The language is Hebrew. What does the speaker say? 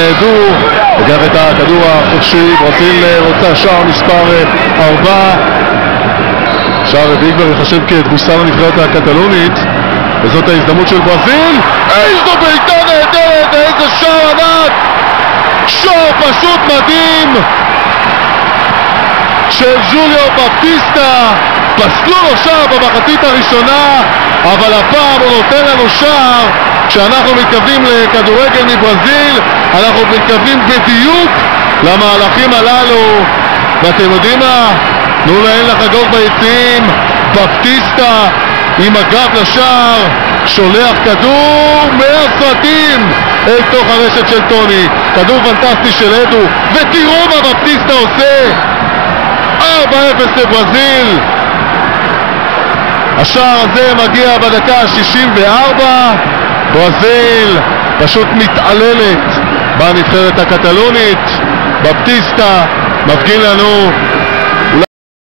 אדו, לקח את הכדור החופשי, ברזיל רוצה שער מספר 4, שער רביעי כבר יחשב כתבוסה לנבחרת הקטלונית, וזאת ההזדמנות של ברזיל. איזו בעיטה נהדרת, איזה שער ענק, שער פשוט מדהים של ג'וליו בפטיסטה. פסלו לו שער במחצית הראשונה, אבל הפעם הוא נותן לנו שער. כשאנחנו מתכוונים לכדורגל מברזיל, אנחנו מתכוונים בדיוק למהלכים הללו, ואתם יודעים מה? תנו להן לחגוג ביציעים. בפטיסטה עם הגב לשער, שולח כדור מהסרטים אל תוך הרשת של טוני, כדור פנטסטי של אדו, ותראו מה בפטיסטה עושה. 4-0 לברזיל. השער הזה מגיע בדקה ה-64. ברזיל פשוט מתעללת בנבחרת הקטלונית. בפטיסטה מפגין לנו